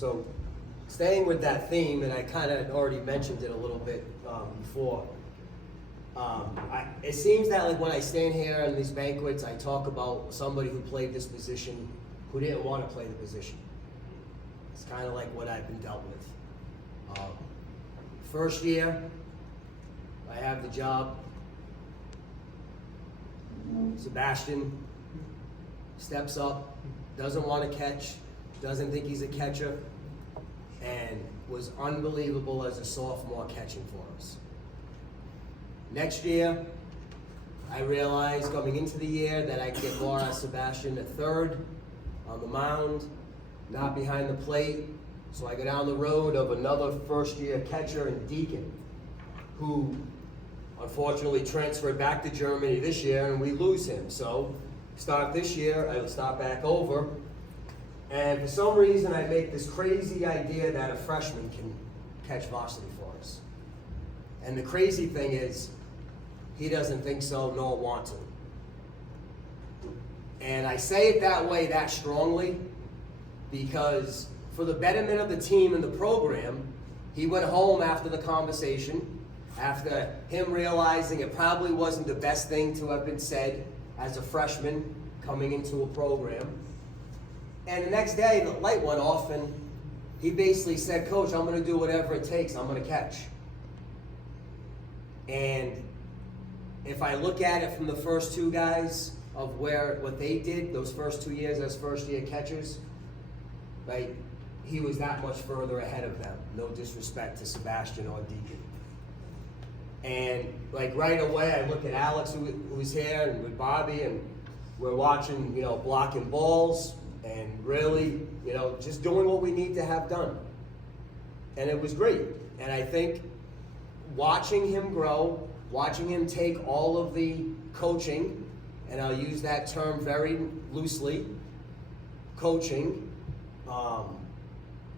So staying with that theme, and I kind of already mentioned it a little bit before, it seems that like when I stand here in these banquets, I talk about somebody who played this position who didn't want to play the position. It's kind of like what I've been dealt with. First year, I have the job. Sebastien steps up, doesn't want to catch, doesn't think he's a catcher, and was unbelievable as a sophomore catching for us. Next year, I realized coming into the year that I could get more out of Sebastien at third, on the mound, not behind the plate. So I go down the road of another first-year catcher in Deacon, who unfortunately transferred back to Germany this year, and we lose him. So start this year, I start back over, and for some reason I make this crazy idea that a freshman can catch varsity for us. And the crazy thing is, he doesn't think so nor want to. And I say it that way, that strongly, because for the betterment of the team and the program, he went home after the conversation, after him realizing it probably wasn't the best thing to have been said as a freshman coming into a program. And the next day, the light went off, and he basically said, "Coach, I'm going to do whatever it takes. I'm going to catch." And if I look at it from the first two guys of what they did those first 2 years as first-year catchers, right, he was that much further ahead of them. No disrespect to Sebastien or Deacon. And like right away, I look at Alex, who's here, and with Bobby, and we're watching, blocking balls, and really, just doing what we need to have done. And it was great. And I think watching him grow, watching him take all of the coaching, and I'll use that term very loosely, coaching,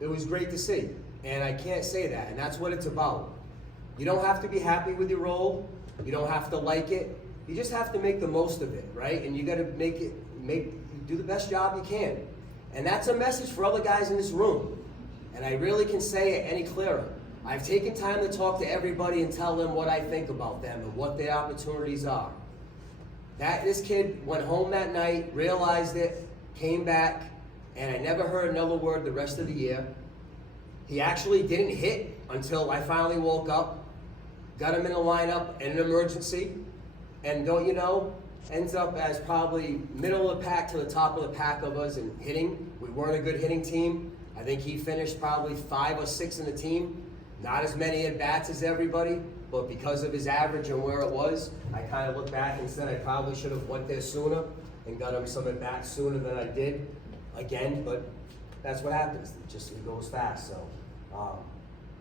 it was great to see. And I can't say that, and that's what it's about. You don't have to be happy with your role. You don't have to like it. You just have to make the most of it, right? And you got to do the best job you can. And that's a message for other guys in this room. And I really can say it any clearer. I've taken time to talk to everybody and tell them what I think about them and what their opportunities are. This kid went home that night, realized it, came back, and I never heard another word the rest of the year. He actually didn't hit until I finally woke up, got him in the lineup in an emergency, and don't you know, ends up as probably middle of the pack to the top of the pack of us in hitting. We weren't a good hitting team. I think he finished probably 5 or 6 in the team. Not as many at-bats as everybody, but because of his average and where it was, I kind of looked back and said I probably should have went there sooner and got him some at-bats sooner than I did. Again, but that's what happens. It goes fast. So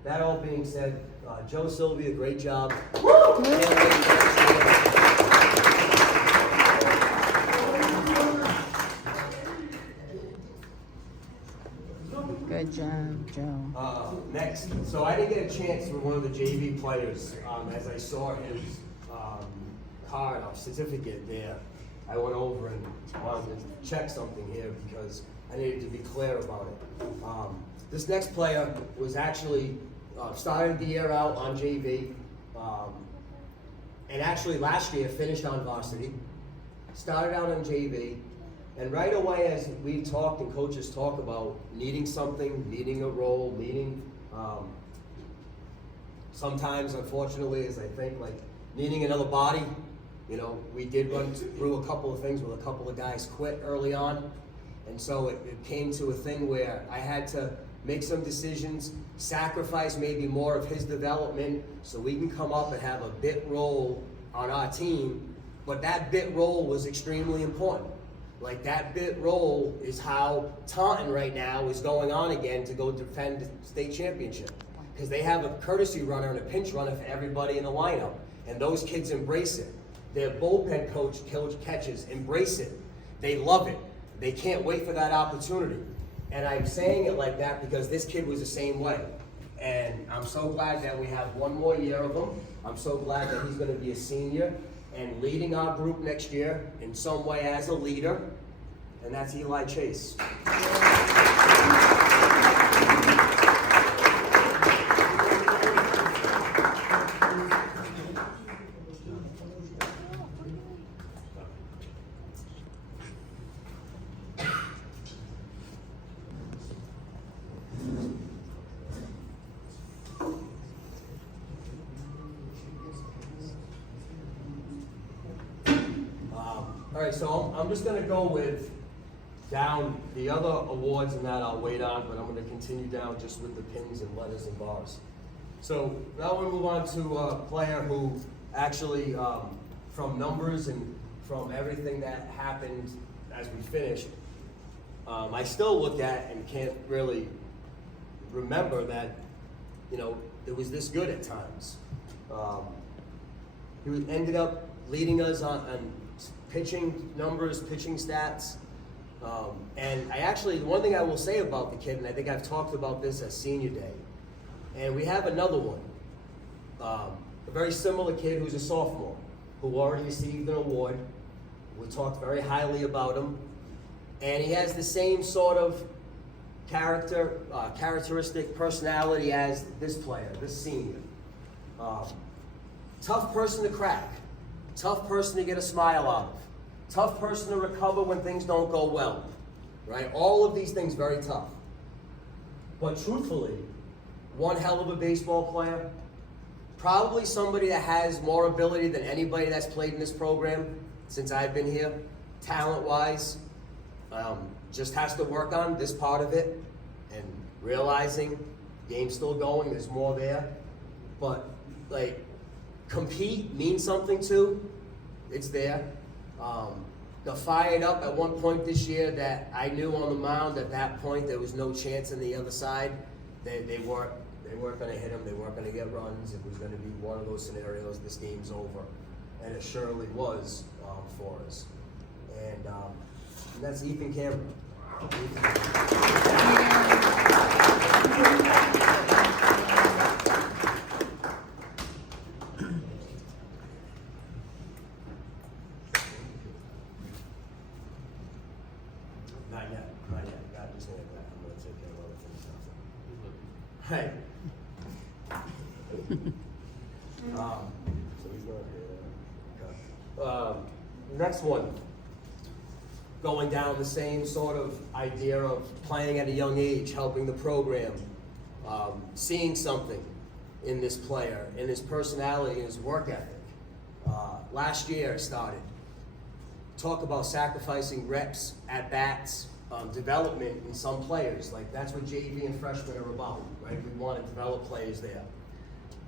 that all being said, Joe Sylvia, great job. Good job, Joe. Next, so I didn't get a chance with one of the JV players. As I saw his card or certificate there, I went over and wanted to check something here because I needed to be clear about it. This next player was actually started the year out on JV, and actually last year finished on varsity. Started out on JV. And right away, as we talked and coaches talk about needing something, needing a role, sometimes, unfortunately, as I think, like needing another body. We did run through a couple of things with a couple of guys quit early on. And so it came to a thing where I had to make some decisions, sacrifice maybe more of his development so we can come up and have a bit role on our team. But that bit role was extremely important. Like that bit role is how Taunton right now is going on again to go defend the state championship. Because they have a courtesy runner and a pinch runner for everybody in the lineup. And those kids embrace it. Their bullpen coach catches, embrace it. They love it. They can't wait for that opportunity. And I'm saying it like that because this kid was the same way. And I'm so glad that we have one more year of him. I'm so glad that he's going to be a senior and leading our group next year in some way as a leader, and that's Eli Chase. All right, so I'm just gonna go with down the other awards and that I'll wait on, but I'm gonna continue down just with the pins and letters and bars. So now we move on to a player who actually, from numbers and from everything that happened as we finished, I still look at and can't really remember that, you know, it was this good at times. He ended up leading us on pitching numbers, pitching stats. And the one thing I will say about the kid, and I think I've talked about this at senior day, and we have another one, a very similar kid who's a sophomore, who already received an award. We talked very highly about him. And he has the same sort of characteristic personality as this player, this senior. Tough person to crack, tough person to get a smile out of, tough person to recover when things don't go well, right? All of these things very tough. But truthfully, one hell of a baseball player, probably somebody that has more ability than anybody that's played in this program since I've been here, talent-wise. Just has to work on this part of it and realizing game's still going, there's more there. But like, compete means something too. It's there. The fired up at one point this year that I knew on the mound at that point there was no chance on the other side. They weren't going to hit him. They weren't going to get runs. It was going to be one of those scenarios. This game's over, and it surely was for us. And that's Ethan Cameron. Not yet. God just handed that. I'm going to take care of other things. Hey. So he's not here. Okay. Next one. Going down the same sort of idea of playing at a young age, helping the program, seeing something in this player, in his personality, in his work ethic. Last year started. Talk about sacrificing reps, at-bats, development in some players. Like, that's what JV and freshmen are about, right? We want to develop players there.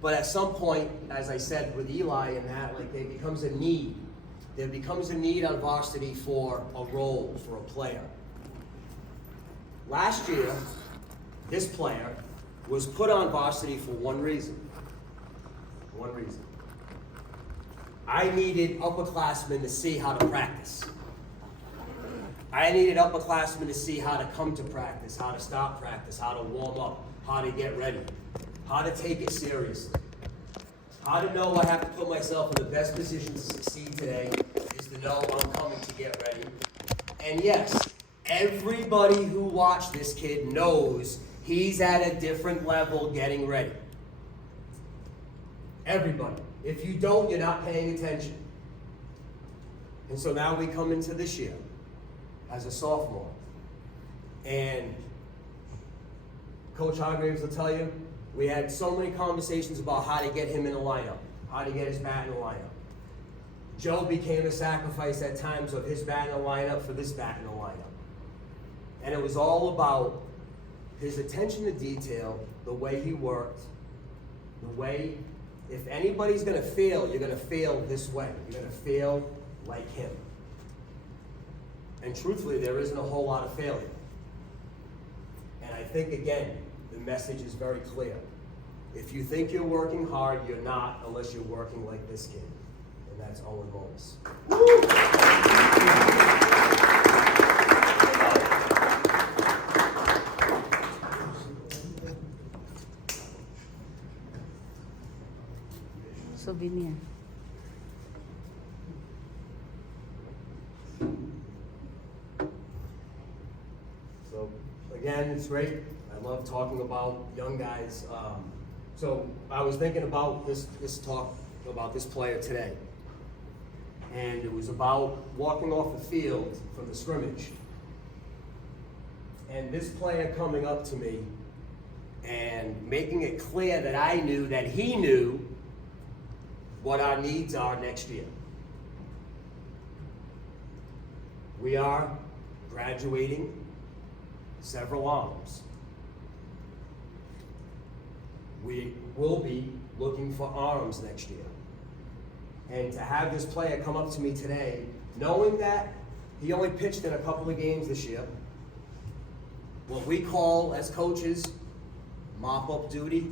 But at some point, as I said with Eli and that, like, there becomes a need. There becomes a need on varsity for a role, for a player. Last year, this player was put on varsity for one reason. One reason. I needed upperclassmen to see how to practice. I needed upperclassmen to see how to come to practice, how to stop practice, how to warm up, how to get ready, how to take it seriously. How to know I have to put myself in the best position to succeed today is to know I'm coming to get ready. And yes, everybody who watched this kid knows he's at a different level getting ready. Everybody. If you don't, you're not paying attention. And so now we come into this year as a sophomore. And Coach Hargraves will tell you, we had so many conversations about how to get him in the lineup, how to get his bat in the lineup. Joe became a sacrifice at times of his bat in the lineup for this bat in the lineup. And it was all about his attention to detail, the way he worked, the way, if anybody's going to fail, you're going to fail this way. You're going to fail like him. And truthfully, there isn't a whole lot of failure. And I think, again, the message is very clear. If you think you're working hard, you're not unless you're working like this kid. And that's Owen Moles. Souvenir. So, again, it's great. I love talking about young guys. So I was thinking about this talk about this player today. And it was about walking off the field from the scrimmage. And this player coming up to me and making it clear that I knew that he knew what our needs are next year. we are graduating several arms. We will be looking for arms next year. And to have this player come up to me today, knowing that he only pitched in a couple of games this year, what we call as coaches mop-up duty,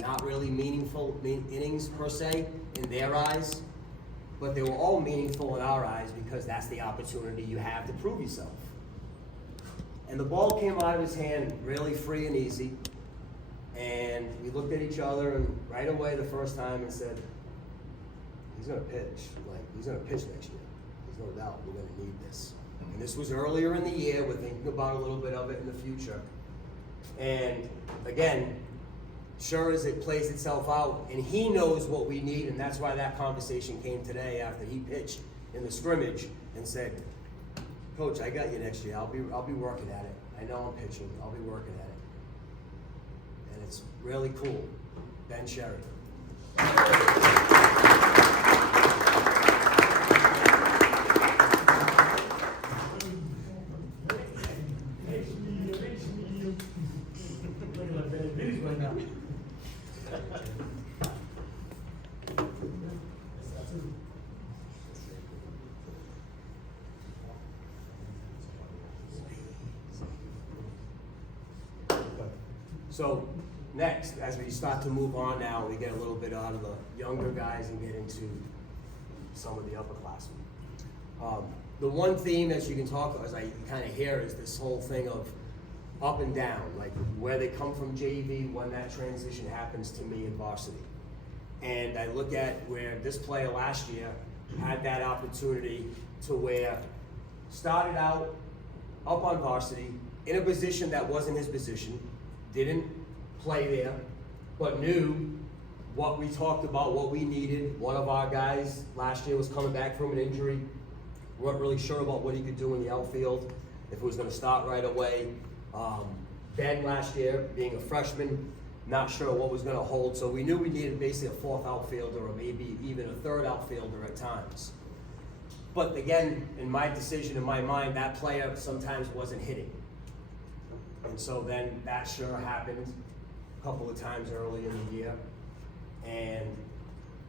not really meaningful innings per se in their eyes, but they were all meaningful in our eyes because that's the opportunity you have to prove yourself. And the ball came out of his hand really free and easy, and we looked at each other and right away the first time and said, he's gonna pitch, he's gonna pitch next year. There's no doubt we're gonna need this. And this was earlier in the year, we're thinking about a little bit of it in the future. And again, sure as it plays itself out, and he knows what we need, and that's why that conversation came today after he pitched in the scrimmage and said, Coach, I got you next year. I'll be working at it. I know I'm pitching. I'll be working at it. And it's really cool. Ben Sherry. So next, as we start to move on now, we get a little bit out of the younger guys and get into some of the upperclassmen. The one theme, as you can talk, as I kind of hear, is this whole thing of up and down, like where they come from JV, when that transition happens to me in varsity. And I look at where this player last year had that opportunity to where started out up on varsity in a position that wasn't his position, didn't play there, but knew what we talked about, what we needed. One of our guys last year was coming back from an injury. We weren't really sure about what he could do in the outfield, if it was gonna start right away. Ben last year, being a freshman, not sure what was gonna hold, so we knew we needed basically a fourth outfielder or maybe even a third outfielder at times. But again, in my decision, in my mind, that player sometimes wasn't hitting. And so then that sure happened a couple of times early in the year. And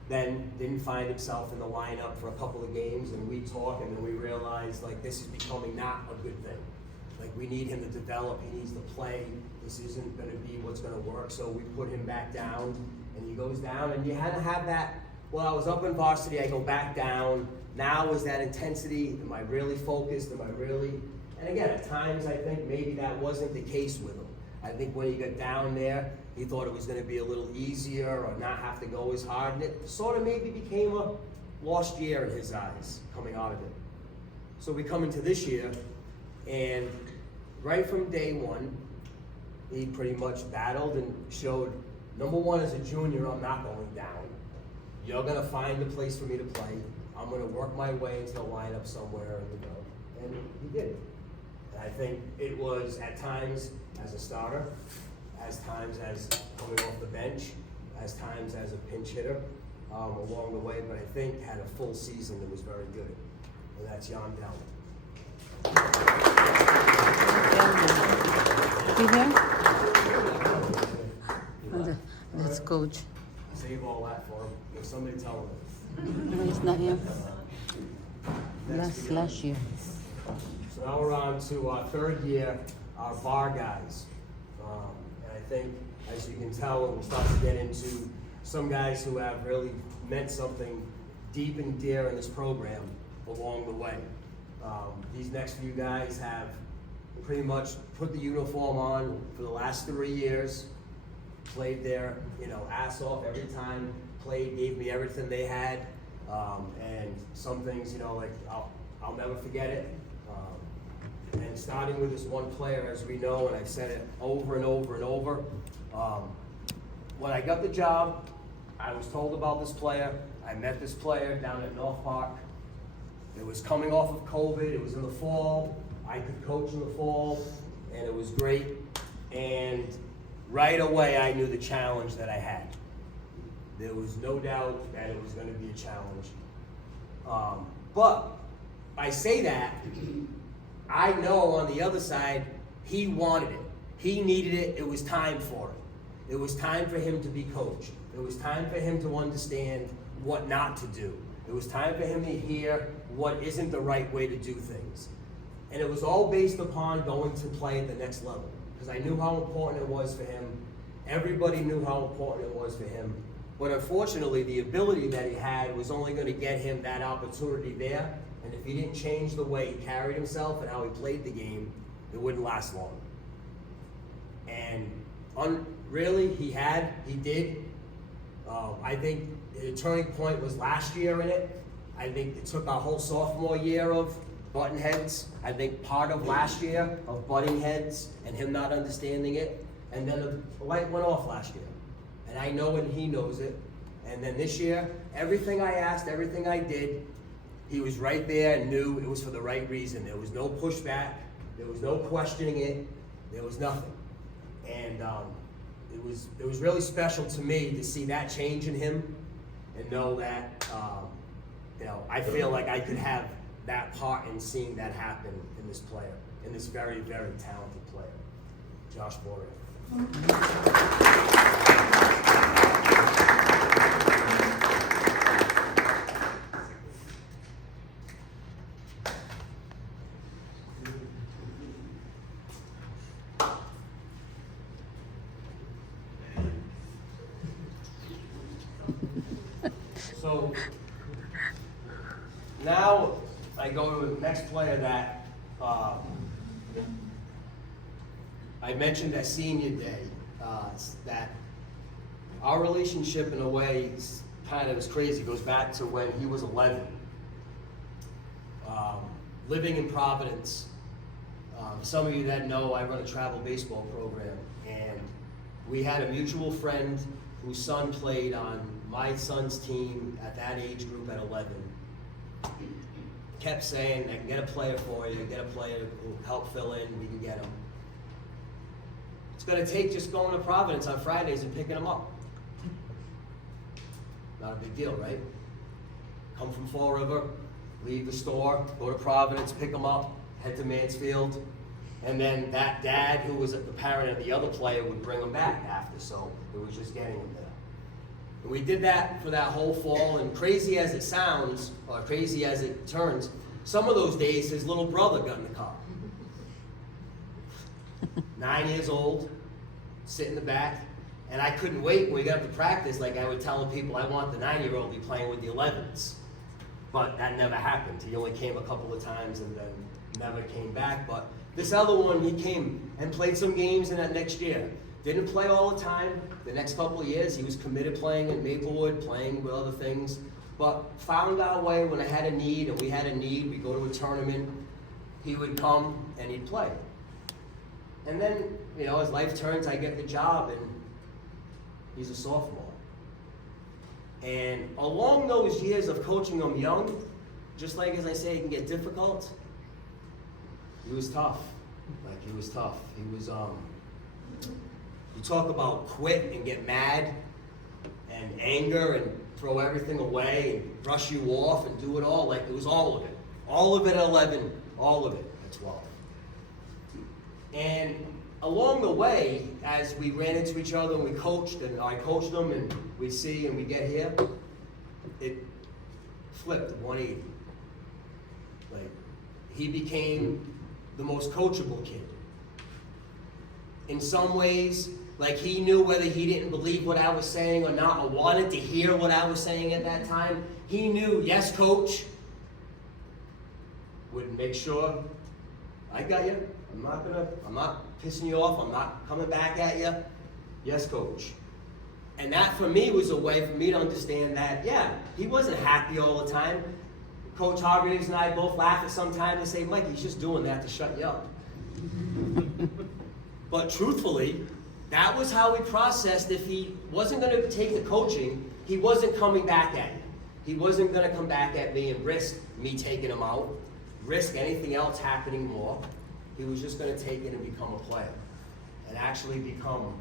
then didn't find himself in the lineup for a couple of games, and we talked, and then we realized like this is becoming not a good thing. Like we need him to develop, he needs to play, this isn't gonna be what's gonna work, so we put him back down, and he goes down, and you had to have that, well, I was up in varsity, I go back down, now is that intensity, am I really focused, am I really, and again, at times I think maybe that wasn't the case with him. I think when he got down there, he thought it was gonna be a little easier or not have to go as hard, and it sort of maybe became a lost year in his eyes coming out of it. So we come into this year, and right from day one, he pretty much battled and showed, number one, as a junior, I'm not going down. You're gonna find a place for me to play. I'm gonna work my way into the lineup somewhere, and he did. And I think it was at times as a starter, as times as coming off the bench, as times as a pinch hitter along the way, but I think had a full season that was very good. And that's Jan Dell. You here? That's coach. Save all that for him. If somebody tell him. No, he's not here. Last year. So now we're on to our third year, our bar guys. And I think, as you can tell, we'll start to get into some guys who have really meant something deep and dear in this program along the way. These next few guys have pretty much put the uniform on for the last 3 years, played their ass off every time, played, gave me everything they had, and some things, like I'll never forget it. And starting with this one player, as we know, and I've said it over and over and over, when I got the job, I was told about this player. I met this player down at North Park. It was coming off of COVID, it was in the fall, I could coach in the fall, and it was great. And right away I knew the challenge that I had. There was no doubt that it was going to be a challenge. But I say that, I know on the other side, he wanted it. He needed it. It was time for it. It was time for him to be coached. It was time for him to understand what not to do. It was time for him to hear what isn't the right way to do things. And it was all based upon going to play at the next level. Because I knew how important it was for him. Everybody knew how important it was for him. But unfortunately, the ability that he had was only going to get him that opportunity there. And if he didn't change the way he carried himself and how he played the game, it wouldn't last long. And really, he did. I think the turning point was last year in it. I think it took our whole sophomore year of button heads. I think part of last year of butting heads and him not understanding it. And then the light went off last year. And I know it and he knows it. And then this year, everything I asked, everything I did, he was right there and knew it was for the right reason. There was no pushback. There was no questioning it. There was nothing. And it was really special to me to see that change in him and know that, I feel like I could have that part in seeing that happen in this player, in this very, very talented player, Josh Boyer. So now I go to the next player that I mentioned at senior day, that our relationship in a way is kind of crazy. It goes back to when he was 11. Living in Providence, some of you that know I run a travel baseball program, and we had a mutual friend whose son played on my son's team at that age group at 11. Kept saying, I can get a player for you, get a player who will help fill in, we can get him. It's going to take just going to Providence on Fridays and picking him up. Not a big deal, right? Come from Fall River, leave the store, go to Providence, pick him up, head to Mansfield, and then that dad who was the parent of the other player would bring him back after, so it was just getting him there. And we did that for that whole fall, and crazy as it sounds, or crazy as it turns, some of those days his little brother got in the car. 9 years old, sit in the back, and I couldn't wait when we got up to practice, like I would tell people I want the 9-year-old to be playing with the 11s. But that never happened. He only came a couple of times and then never came back. But this other one, he came and played some games in that next year. Didn't play all the time. The next couple of years, he was committed playing in Maplewood, playing with other things. But found our way when I had a need, and we had a need, we'd go to a tournament, he would come and he'd play. And then, as life turns, I get the job, and he's a sophomore. And along those years of coaching him young, just like as I say, it can get difficult, he was tough. He was, you talk about quit and get mad and anger and throw everything away and brush you off and do it all, it was all of it. All of it at 11, all of it at 12. And along the way, as we ran into each other and we coached, and I coached them, and we see and we get here, it flipped 180. He became the most coachable kid. In some ways, he knew whether he didn't believe what I was saying or not, or wanted to hear what I was saying at that time. He knew, yes, coach, would make sure, I got you. I'm not pissing you off. I'm not coming back at you. Yes, coach. And that for me was a way for me to understand that, he wasn't happy all the time. Coach Hargreaves and I both laugh at sometimes and say, Mike, he's just doing that to shut you up. But truthfully, that was how we processed. If he wasn't going to take the coaching, he wasn't coming back at you. He wasn't going to come back at me and risk me taking him out, risk anything else happening more. He was just going to take it and become a player and actually become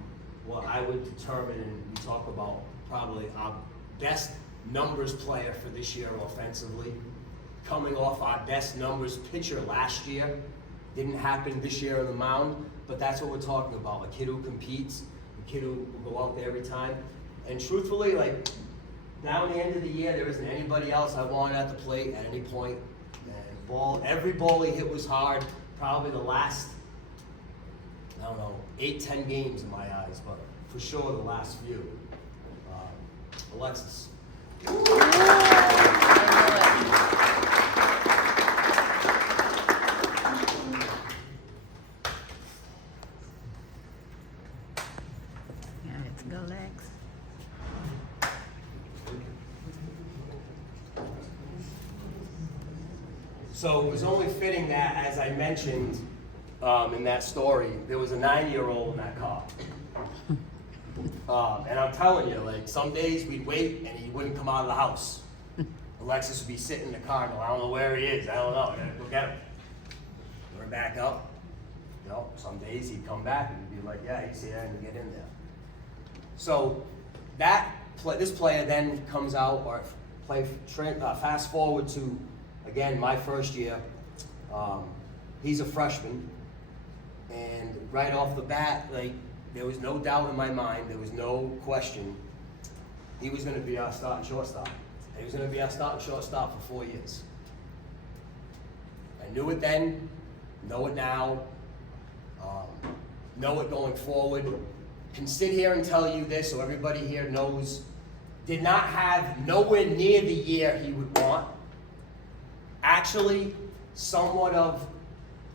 what I would determine, and we talk about probably our best numbers player for this year offensively. coming off our best numbers pitcher last year. Didn't happen this year on the mound, but that's what we're talking about. A kid who competes, a kid who will go out there every time. And truthfully, like, down the end of the year, there isn't anybody else I wanted at the plate at any point. And every ball he hit was hard. Probably the last, I don't know, 8-10 games in my eyes, but for sure the last few. Alexis. Yeah, let's go, Lex. So it was only fitting that, as I mentioned in that story, there was a 9-year-old in that car. And I'm telling you, like, some days we'd wait and he wouldn't come out of the house. Alexis would be sitting in the car and go, I don't know where he is, I don't know, I gotta go get him. We're back up. You know, some days he'd come back and he'd be like, yeah, he's here, and we'd get in there. So this player then comes out, or fast forward to, again, my first year. He's a freshman, and right off the bat, like, there was no doubt in my mind, there was no question, he was going to be our starting shortstop. And he was going to be our starting shortstop for 4 years. I knew it then, know it now, know it going forward. Can sit here and tell you this so everybody here knows, did not have nowhere near the year he would want. Actually, somewhat of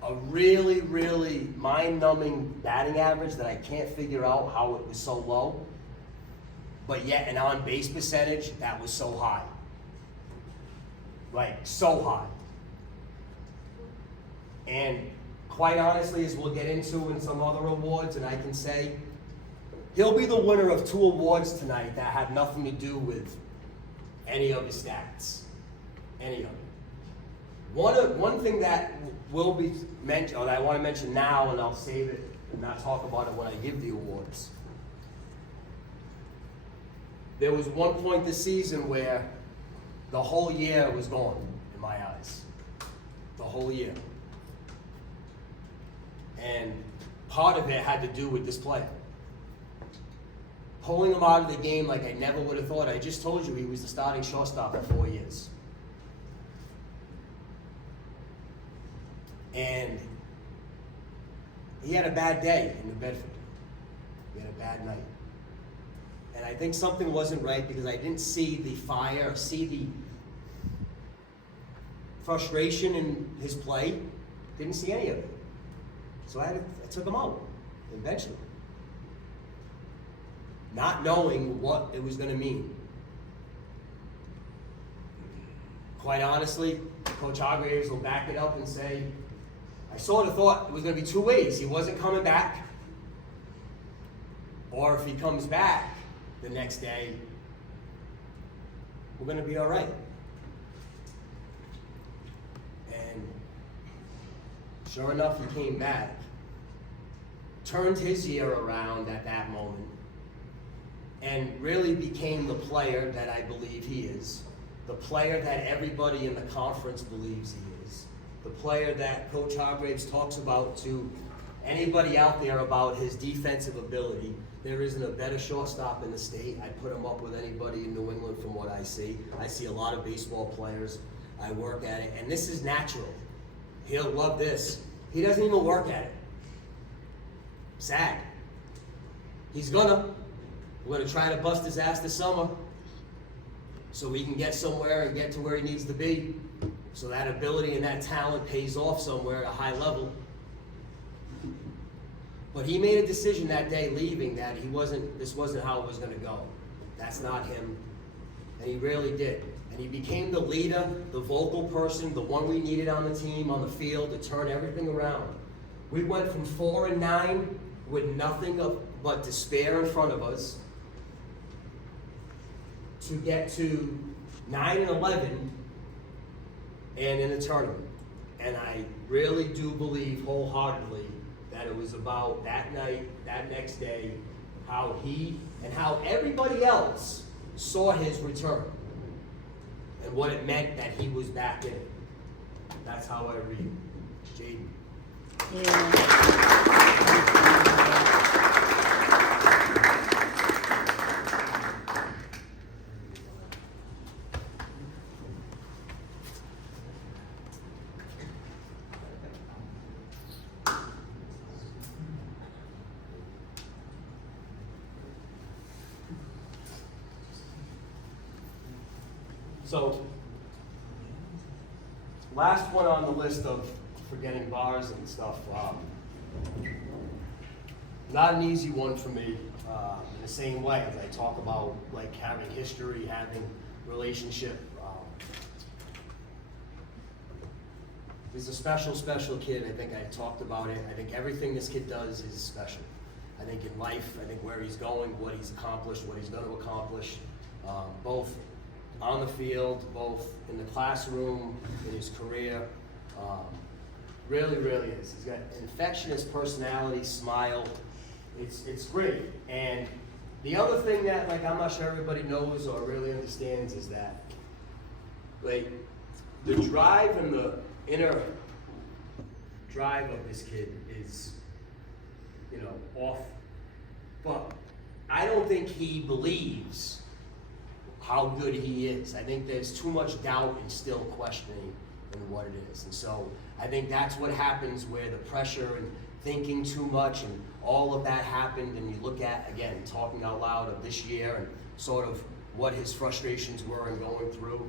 a really, really mind-numbing batting average that I can't figure out how it was so low. But yet an on-base percentage that was so high. Like, so high. And quite honestly, as we'll get into in some other awards, and I can say, he'll be the winner of 2 awards tonight that have nothing to do with any of his stats. Any of them. One thing that will be mentioned, or that I want to mention now, and I'll save it and not talk about it when I give the awards. There was one point this season where the whole year was gone, in my eyes. The whole year. And part of it had to do with this player. Pulling him out of the game like I never would have thought. I just told you he was the starting shortstop for 4 years. And he had a bad day in New Bedford. He had a bad night. And I think something wasn't right because I didn't see the fire, see the frustration in his play. Didn't see any of it. So I took him out and benched him. Not knowing what it was going to mean. Quite honestly, Coach Hargraves will back it up and say, I sort of thought it was going to be 2 ways. He wasn't coming back, or if he comes back the next day, we're going to be all right. And sure enough, he came back, turned his year around at that moment, and really became the player that I believe he is, the player that everybody in the conference believes he is, the player that Coach Hargraves talks about to anybody out there about his defensive ability. There isn't a better shortstop in the state. I put him up with anybody in New England from what I see. I see a lot of baseball players. I work at it, and this is natural. He'll love this. He doesn't even work at it. Sad. He's gonna. We're gonna try to bust his ass this summer so he can get somewhere and get to where he needs to be. So that ability and that talent pays off somewhere at a high level. But he made a decision that day leaving that this wasn't how it was gonna go. That's not him. And he really did. And he became the leader, the vocal person, the one we needed on the team, on the field to turn everything around. We went from 4-9 with nothing but despair in front of us to get to 9-11 and in the tournament. And I really do believe wholeheartedly that it was about that night, that next day, how he and how everybody else saw his return and what it meant that he was back in it. That's how I read Jaden. Yeah. So, last one on the list of forgetting bars and stuff. Not an easy one for me. In the same way as I talk about like having history, having relationship. He's a special, special kid. I think I talked about it. I think everything this kid does is special. I think in life, I think where he's going, what he's accomplished, what he's going to accomplish, both on the field, both in the classroom, in his career. Really, really is. He's got an infectious personality, smile. It's great. And the other thing that like I'm not sure everybody knows or really understands is that like the drive and the inner drive of this kid is, you know, off. But I don't think he believes how good he is. I think there's too much doubt and still questioning in what it is. And so I think that's what happens where the pressure and thinking too much and all of that happened, and you look at, again, talking out loud of this year and sort of what his frustrations were and going through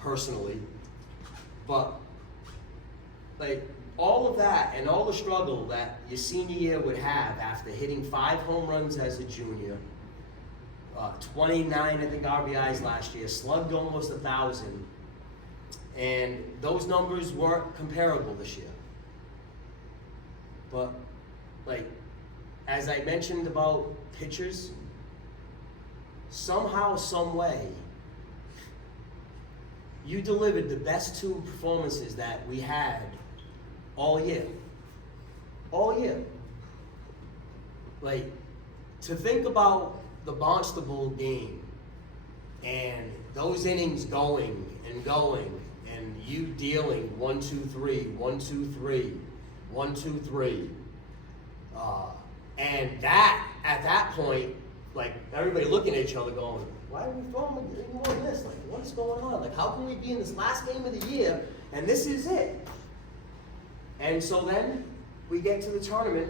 personally. But like all of that and all the struggle that your senior year would have after hitting 5 home runs as a junior, 29, I think, RBIs last year, slugged almost 1,000, and those numbers weren't comparable this year. But, like, as I mentioned about pitchers, somehow, some way, you delivered the best 2 performances that we had all year. All year. Like, to think about the Barnstable game and those innings going and going and you dealing 1, 2, 3, 1, 2, 3, 1, 2, 3. And that, at that point, like everybody looking at each other going, why are we throwing this? Like, what is going on? Like, how can we be in this last game of the year and this is it? And so then we get to the tournament,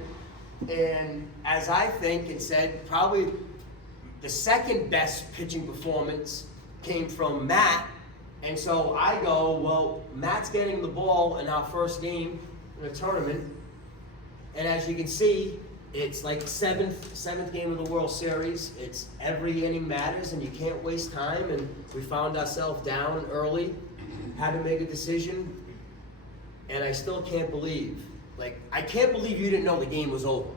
and as I think and said, probably the second best pitching performance came from Matt. And so I go, well, Matt's getting the ball in our first game in the tournament. And as you can see, it's like seventh game of the World Series. It's every inning matters and you can't waste time. And we found ourselves down early, had to make a decision. And I still can't believe, like, I can't believe you didn't know the game was over.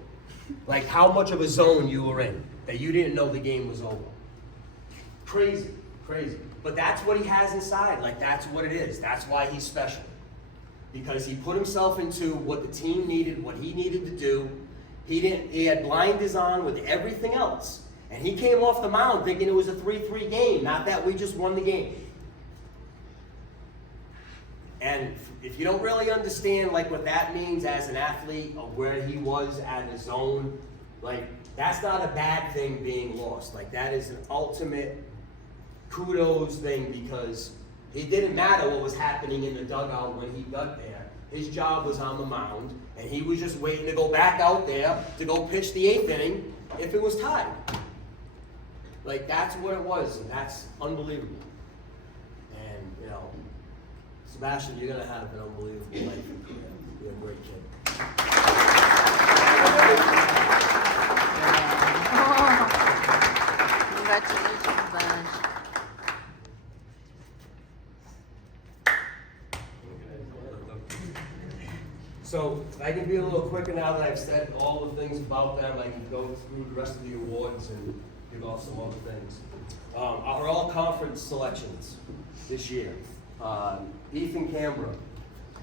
Like how much of a zone you were in, that you didn't know the game was over. Crazy, crazy. But that's what he has inside. Like, that's what it is. That's why he's special. Because he put himself into what the team needed, what he needed to do. He had blinders on with everything else. And he came off the mound thinking it was a 3-3 game, not that we just won the game. And if you don't really understand like what that means as an athlete or where he was at his zone, like that's not a bad thing being lost. Like that is an ultimate kudos thing because it didn't matter what was happening in the dugout when he got there. His job was on the mound, and he was just waiting to go back out there to go pitch the 8th inning if it was tied. Like, that's what it was, and that's unbelievable. And, you know, Sebastien, you're going to have an unbelievable life and career. You're a great kid. Congratulations, Bud. So I can be a little quicker now that I've said all the things about them. I can go through the rest of the awards and give off some other things. Our all-conference selections this year. Ethan Canberra.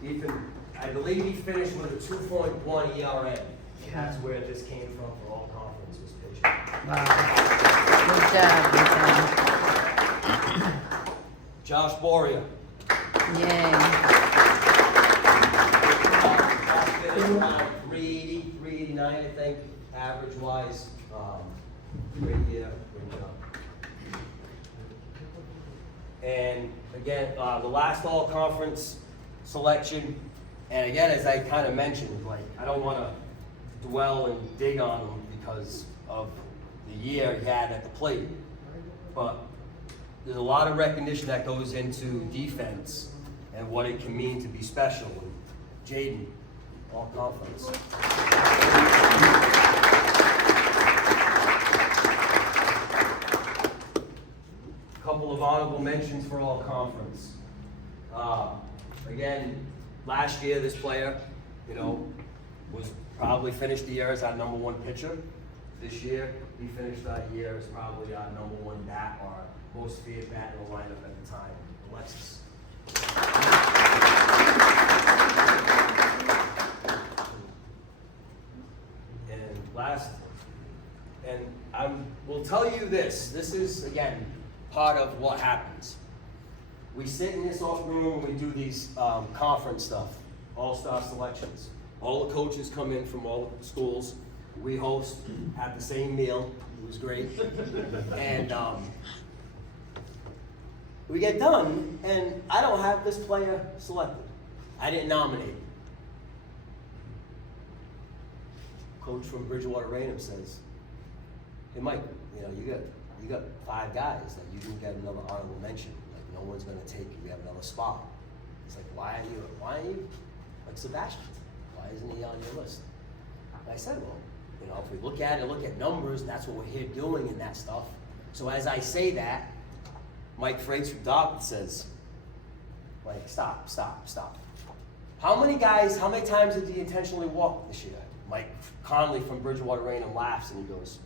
Ethan, I believe he finished with a 2.1 ERA. And that's where this came from for all conference was pitching. Wow. Good job, Josh Boria. Yay. finished around 380, 389, I think, average-wise. Great year, great job. And again, the last all-conference selection, and again, as I kind of mentioned, like, I don't want to dwell and dig on him because of the year he had at the plate, but there's a lot of recognition that goes into defense and what it can mean to be special. And Jaden, all conference. Couple of honorable mentions for all conference. Again, last year this player, was probably finished the year as our #1 pitcher. This year, he finished that year as probably our #1 bat or most feared bat in the lineup at the time, Alexis. And last, and I will tell you this is again part of what happens. We sit in this off room and we do these conference stuff, all-star selections. All the coaches come in from all the schools. We host, have the same meal. It was great. And we get done, and I don't have this player selected. I didn't nominate him. Coach from Bridgewater Raynham says, "Hey Mike, you got 5 guys that you didn't get another honorable mention. Like, no one's gonna take you. We have another spot." It's like, why are you like Sebastien? Why isn't he on your list? And I said, well, if we look at numbers, and that's what we're here doing and that stuff. So as I say that, Mike Frakes from Durfee says, like, stop. How many times did he intentionally walk this year? Mike Conley from Bridgewater Raynham laughs and he goes,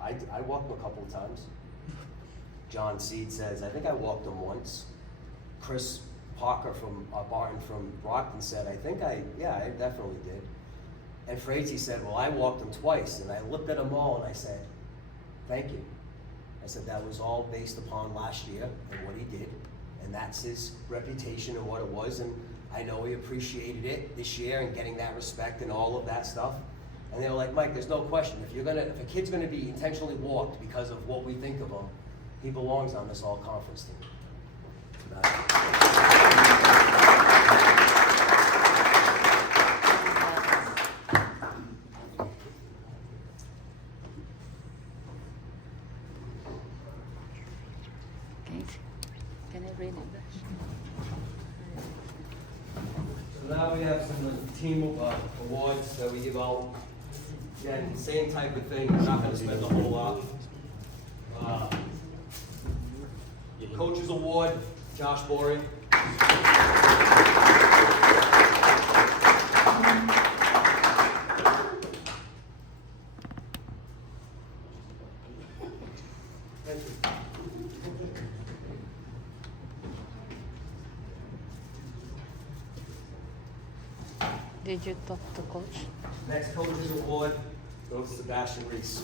I walked him a couple of times. John Seed says, I think I walked him once. Chris Parker from Barton from Brockton said, I definitely did. And Frazee said, well, I walked him twice. And I looked at them all and I said, thank you. I said, that was all based upon last year and what he did. And that's his reputation and what it was. And I know he appreciated it this year and getting that respect and all of that stuff. And they were like, Mike, there's no question. If a kid's gonna be intentionally walked because of what we think of him, he belongs on this all-conference team. Can I read it? So now we have some team awards that we give out. Again, same type of thing. We're not going to spend a whole lot. Coaches Award, Josh Boring. Did you talk to coach? Next Coaches Award goes to Sebastian Reis.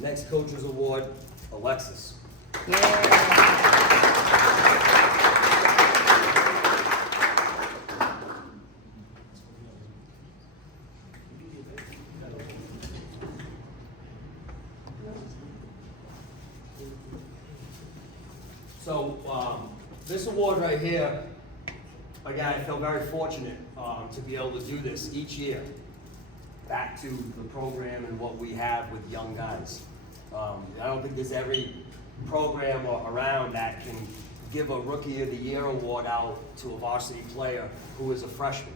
Next Coaches Award, Alexis. So this award right here, again, I feel very fortunate to be able to do this each year, back to the program and what we have with young guys. I don't think there's every program around that can give a Rookie of the Year award out to a varsity player who is a freshman.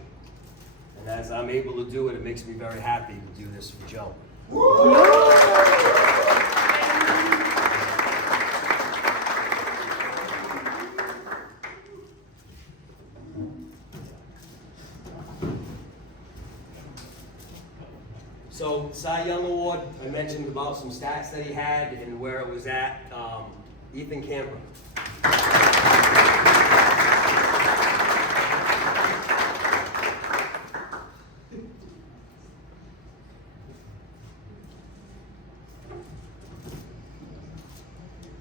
And as I'm able to do it, it makes me very happy to do this for Joe. So, Cy Young Award, I mentioned about some stats that he had and where it was at. Ethan Camper.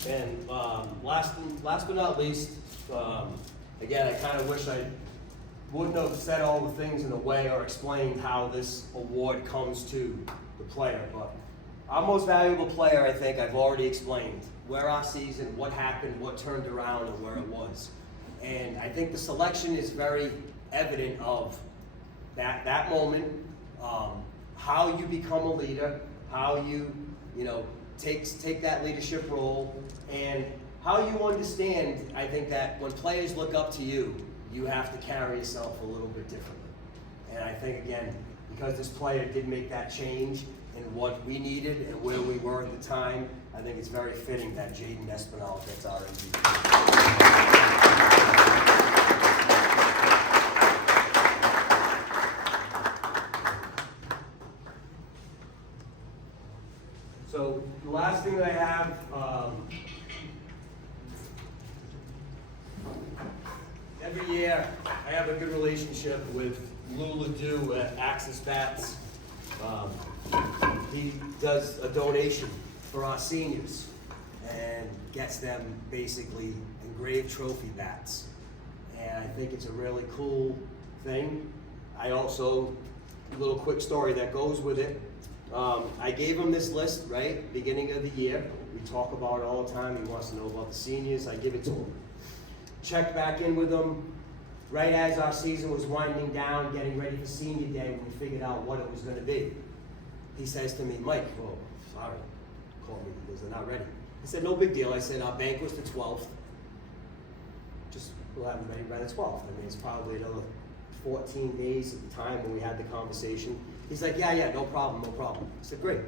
And last but not least, again, I kind of wish I wouldn't have said all the things in a way or explained how this award comes to the player, but our most valuable player, I think I've already explained where our season, what happened, what turned around, and where it was. And I think the selection is very evident of that moment, how you become a leader, how you take that leadership role, and how you understand, I think that when players look up to you, you have to carry yourself a little bit differently. And I think, again, because this player did make that change in what we needed and where we were at the time, I think it's very fitting that Jaden Espinal gets our MVP. So the last thing that I have, every year I have a good relationship with Lou Ledoux at Axis Bats. He does a donation for our seniors and gets them basically engraved trophy bats. And I think it's a really cool thing. I also, a little quick story that goes with it. I gave him this list, right, beginning of the year. We talk about it all the time. He wants to know about the seniors. I give it to him. Checked back in with him right as our season was winding down, getting ready for senior day, when we figured out what it was going to be. He says to me, Mike, oh, sorry, call me because they're not ready. I said, no big deal. I said, our banquet's the 12th. Just, we'll have them ready by the 12th. I mean, it's probably another 14 days at the time when we had the conversation. He's like, yeah, no problem, no problem. I said, great.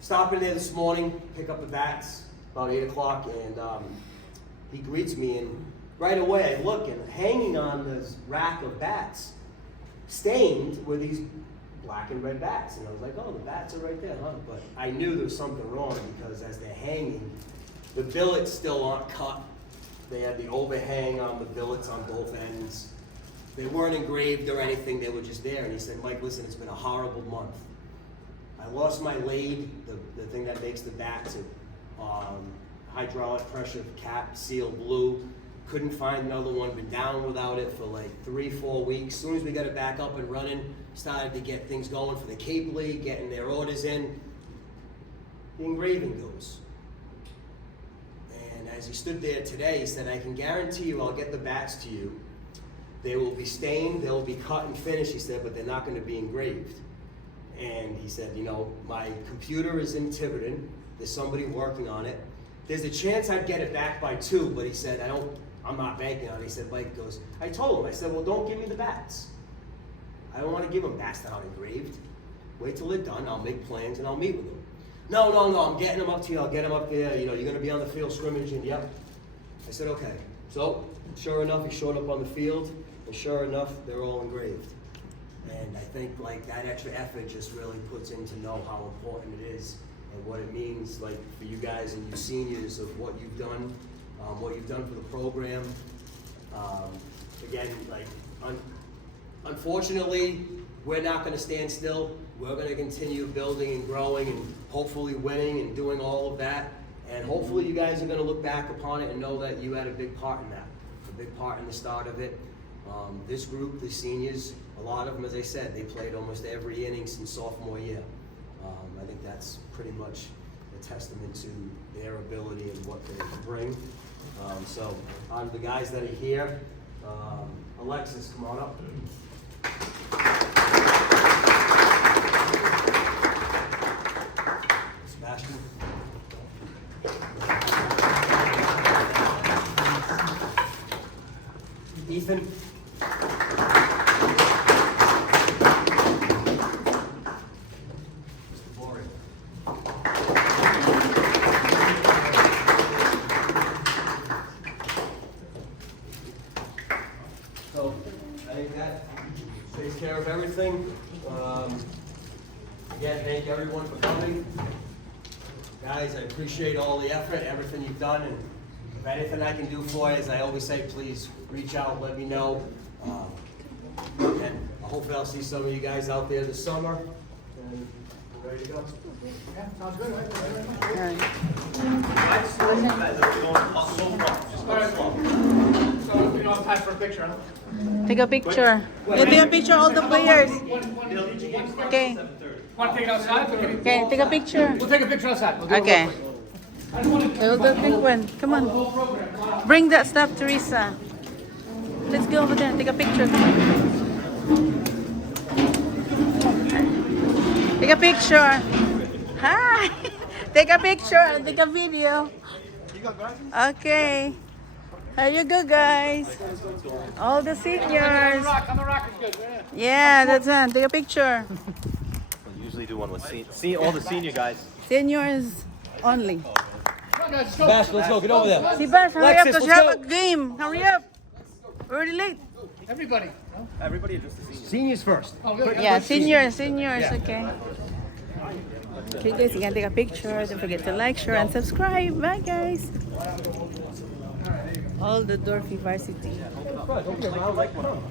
Stop in there this morning, pick up the bats, about 8 o'clock, and he greets me, and right away I look, and hanging on this rack of bats, stained were these black and red bats. And I was like, oh, the bats are right there, huh? But I knew there was something wrong because as they're hanging, the billets still aren't cut. They had the overhang on the billets on both ends. They weren't engraved or anything, they were just there. And he said, Mike, listen, it's been a horrible month. I lost my lathe, the thing that makes the bats, hydraulic pressure cap, seal blue. Couldn't find another one, been down without it for like 3-4 weeks. As soon as we got it back up and running, started to get things going for the Cape League, getting their orders in, the engraving goes. And as he stood there today, he said, I can guarantee you I'll get the bats to you. They will be stained, they'll be cut and finished, he said, but they're not going to be engraved. And he said, my computer is in Tiverton, there's somebody working on it. There's a chance I'd get it back by 2, but he said, I'm not banking on it. He said, Mike goes, I told him, I said, well, don't give me the bats. I don't want to give them bats that aren't engraved. Wait till they're done, I'll make plans and I'll meet with them. No, I'm getting them up to you, I'll get them up there, you're going to be on the field scrimmage, and yep. I said, okay. So, sure enough, he showed up on the field, and sure enough, they're all engraved. And I think that extra effort just really puts in to know how important it is and what it means for you guys and you seniors of what you've done for the program. Again, unfortunately, we're not going to stand still. We're going to continue building and growing and hopefully winning and doing all of that. And hopefully you guys are going to look back upon it and know that you had a big part in that, a big part in the start of it. This group, the seniors, a lot of them, as I said, they played almost every inning since sophomore year. I think that's pretty much a testament to their ability and what they bring. So on the guys that are here, Alexis, come on up. Sebastien. Ethan. So I think that takes care of everything. Again, thank everyone for coming. Guys, I appreciate all the effort, everything you've done, and if anything I can do for you, as I always say, please reach out, let me know. And hopefully I'll see some of you guys out there this summer, and we're ready to go. Yeah, sounds good, right? Alright. So, we don't have time for a picture, huh? Take a picture. You take a picture of all the players. Okay. Want to take it outside? Okay, take a picture. We'll take a picture outside. We'll do it Okay. real quick. I just want to We'll do a quick one. Come on. whole program. Bring that stuff, Teresa. Let's go over there and take a picture. Come on. Take a picture. Hi. Take a picture. Take a video. Okay. Here you go, guys. All the seniors. On the rock is good. Yeah, that's it. Take a picture. I usually do one with all the senior guys. Seniors only. Come on, guys, let's go. Bash, let's go, get over there. Sibas, hurry up Alexis, because you let's have a game. Hurry up. We're already late. Everybody. Everybody or just the seniors? Seniors first. Oh, really? Yeah, seniors, okay. Okay, guys, you can take a picture. Don't forget to like, share, and subscribe. Bye, guys. All the Durfee varsity. Don't get around like one.